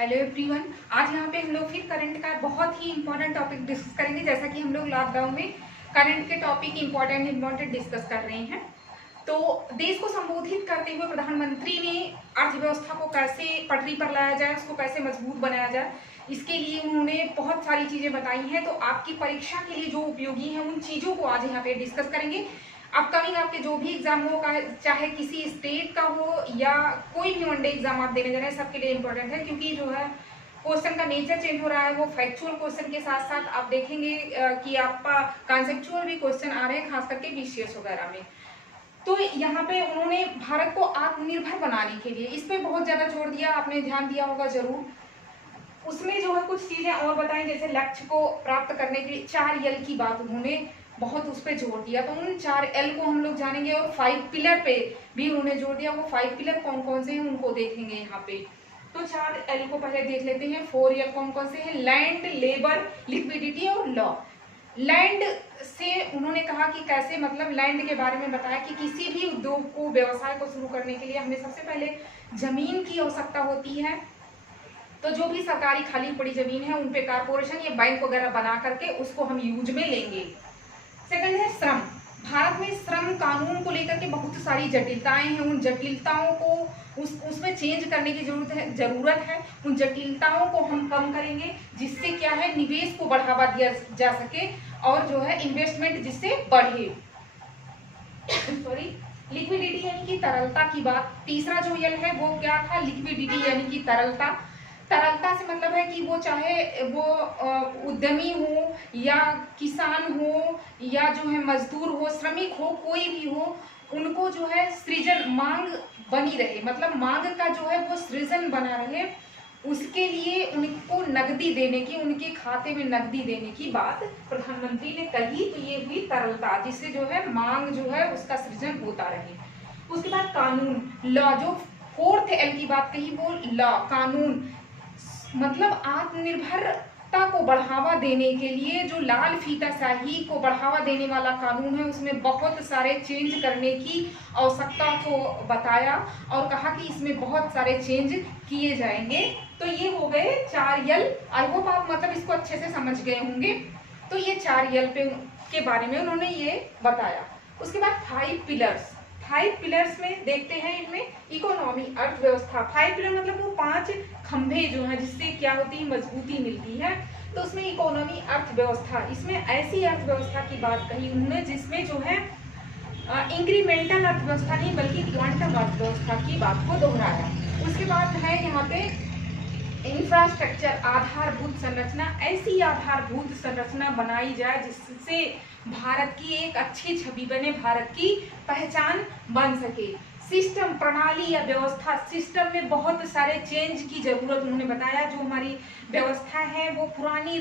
Hello everyone. आज यहाँ पे हम लोग फिर करंट का बहुत ही इंपॉर्टेंट टॉपिक डिस्कस करेंगे। जैसा कि हम लोग लॉकडाउन में करंट के टॉपिक इंपॉर्टेंट डिस्कस कर रहे हैं। तो देश को संबोधित करते हुए प्रधानमंत्री ने अर्थव्यवस्था को कैसे पटरी पर लाया जाए, उसको कैसे मजबूत बनाया जाए, इसके लिए उन्होंने बहुत सारी चीजें बताई हैं। तो आपकी परीक्षा के लिए जो उपयोगी हैं उन चीजों को आज यहाँ पे डिस्कस करेंगे। अपकमिंग आपके जो भी एग्जाम हो, चाहे किसी स्टेट का हो या कोई भी वनडे एग्जाम आप देने जा रहे हैं, सबके लिए इंपॉर्टेंट है। क्योंकि जो है क्वेश्चन का नेचर चेंज हो रहा है। वो फैक्चुअल क्वेश्चन के साथ साथ आप देखेंगे कि आपका कॉन्सेप्चुअल भी क्वेश्चन आ रहे हैं, खास करके बीसीएस वगैरह में। तो यहाँ पे उन्होंने भारत को आत्मनिर्भर बनाने के लिए इस पे बहुत ज्यादा जोर दिया, आपने ध्यान दिया होगा जरूर। उसमें जो है कुछ चीजें और बताएं, जैसे लक्ष्य को प्राप्त करने के लिए 4 एल की बात उन्होंने बहुत उस पर जोर दिया। तो उन 4 एल को हम लोग जानेंगे और 5 पिलर पे भी उन्होंने जोर दिया। वो 5 पिलर कौन कौन से हैं उनको देखेंगे यहाँ पे। तो 4 एल को पहले देख लेते हैं। 4 एल कौन कौन से हैं? लैंड, लेबर, लिक्विडिटी और लॉ। लैंड से उन्होंने कहा कि कैसे, मतलब लैंड के बारे में बताया कि किसी भी उद्योग को, व्यवसाय को शुरू करने के लिए हमें सबसे पहले जमीन की आवश्यकता होती है। तो जो भी सरकारी खाली पड़ी जमीन है उन पे कारपोरेशन या बैंक वगैरह बना करके उसको हम यूज में लेंगे। सेकंड है श्रम। भारत में श्रम कानून को लेकर के बहुत सारी जटिलताएं हैं। उन जटिलताओं को उसमें चेंज करने की जरूरत है। उन जटिलताओं को हम कम करेंगे, जिससे क्या है, निवेश को बढ़ावा दिया जा सके और जो है इन्वेस्टमेंट जिससे बढ़े। सॉरी, लिक्विडिटी यानी कि तरलता की बात। तीसरा जो यल है वो क्या था? लिक्विडिटी यानी कि तरलता। तरलता से मतलब है कि वो चाहे वो उद्यमी हो या किसान हो या जो है मजदूर हो, श्रमिक हो, कोई भी हो, उनको जो है सृजन, मांग बनी रहे, मतलब मांग का जो है वो सृजन बना रहे, उसके लिए उनको नकदी देने की, उनके खाते में नकदी देने की बात प्रधानमंत्री ने कही। तो ये हुई तरलता, जिससे जो है मांग जो है उसका सृजन होता रहे। उसके बाद कानून, लॉ। जो 4th एल की बात कही वो लॉ, कानून, मतलब आत्मनिर्भरता को बढ़ावा देने के लिए जो लाल फीताशाही को बढ़ावा देने वाला कानून है, उसमें बहुत सारे चेंज करने की आवश्यकता को बताया और कहा कि इसमें बहुत सारे चेंज किए जाएंगे। तो ये हो गए 4 यल। आई होप आप मतलब इसको अच्छे से समझ गए होंगे। तो ये 4 यल के बारे में उन्होंने ये बताया। उसके बाद 5 पिलर्स। 5 पिलर्स में देखते हैं, इनमें इकोनॉमी, अर्थव्यवस्था। 5 पिलर मतलब वो 5 खंभे जो हैं जिससे क्या होती है, मजबूती मिलती है। तो उसमें इकोनॉमी, अर्थव्यवस्था, इसमें ऐसी अर्थव्यवस्था की बात कही उन्होंने जिसमें जो है इंक्रीमेंटल अर्थव्यवस्था नहीं बल्कि क्वांटम अर्थव्यवस्था की बात को दोहराया। उसके बाद है यहाँ पे इंफ्रास्ट्रक्चर, आधारभूत संरचना। ऐसी आधारभूत संरचना बनाई जाए जिससे भारत की एक अच्छी छवि बने, भारत की पहचान बन सके। सिस्टम, प्रणाली या व्यवस्था। सिस्टम में बहुत सारे चेंज की जरूरत उन्होंने बताया। जो हमारी व्यवस्था है वो पुरानी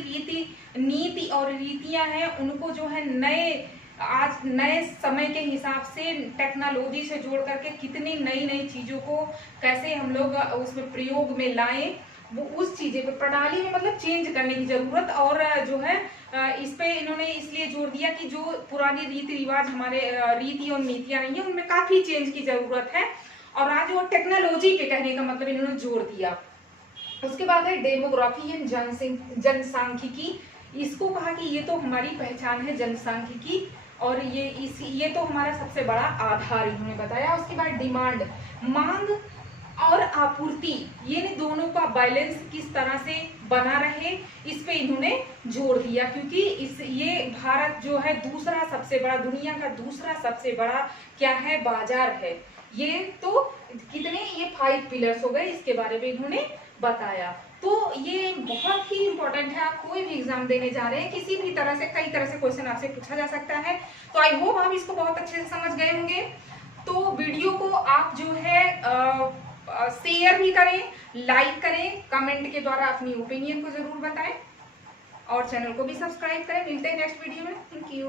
नीति और रीतियां हैं, उनको जो है आज नए समय के हिसाब से टेक्नोलॉजी से जोड़ करके कितनी नई नई चीजों को कैसे हम लोग उसमें प्रयोग में लाएं, वो उस चीजें पे, प्रणाली में मतलब चेंज करने की जरूरत। और जो है इस पे इन्होंने इसलिए जोर दिया कि जो पुरानी रीति रिवाज, हमारे रीति और नीतियां नहीं है, उनमें काफी चेंज की जरूरत है। और आज वो टेक्नोलॉजी पे कहने का मतलब इन्होंने जोर दिया। उसके बाद है डेमोग्राफी एंड जनसांख्यिकी। इसको कहा कि ये तो हमारी पहचान है, जनसांख्यिकी, और ये तो हमारा सबसे बड़ा आधार इन्होंने बताया। उसके बाद डिमांड, मांग और आपूर्ति, ये दोनों का बैलेंस किस तरह से बना रहे, इस पे इन्होंने जोर दिया। क्योंकि ये भारत जो है दूसरा सबसे बड़ा, दुनिया का दूसरा सबसे बड़ा क्या है, बाजार है। ये तो कितने, ये 5 पिलर्स हो गए, इसके बारे में इन्होंने बताया। तो ये बहुत ही इंपॉर्टेंट है। आप कोई भी एग्जाम देने जा रहे हैं, किसी भी तरह से, कई तरह से क्वेश्चन आपसे पूछा जा सकता है। तो आई होप आप इसको बहुत अच्छे से समझ गए होंगे। तो वीडियो को आप जो है शेयर भी करें, लाइक करें, कमेंट के द्वारा अपनी ओपिनियन को जरूर बताएं और चैनल को भी सब्सक्राइब करें। मिलते हैं नेक्स्ट वीडियो में। Thank you.